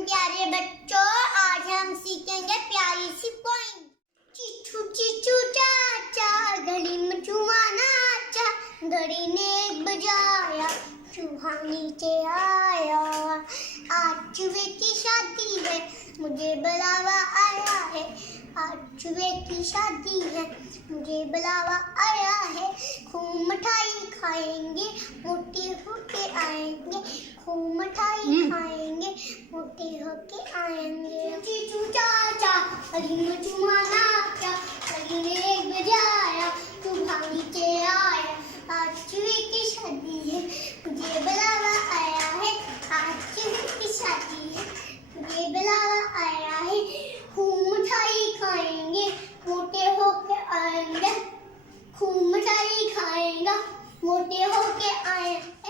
प्यारे बच्चों, आज हम सीखेंगे प्यारी सी पोइम। चीचू चीचू चाचा गली में चूहा नाचा, घड़ी ने बजाया चूहा नीचे आया। आज चूहे की शादी है, मुझे बुलावा आया है। आज चूहे की शादी है, मुझे बुलावा आया है। खूब मिठाई खाएंगे, मोटे होके आएंगे। खूब मिठाई खाएंगे, मोटे होके आएंगे। चीचू चाचा गली में चूहा नाचा, घड़ी ने बजाया चूहा नीचे आया। आज चूहे की शादी है, मुझे बुलावा आया है। आज चूहे की शादी है, मुझे बुलावा आया है। खूब मिठाई खाएंगे, मोटे होके आएंगे। खूब मिठाई खाएंगे, मोटे होके आएंगे।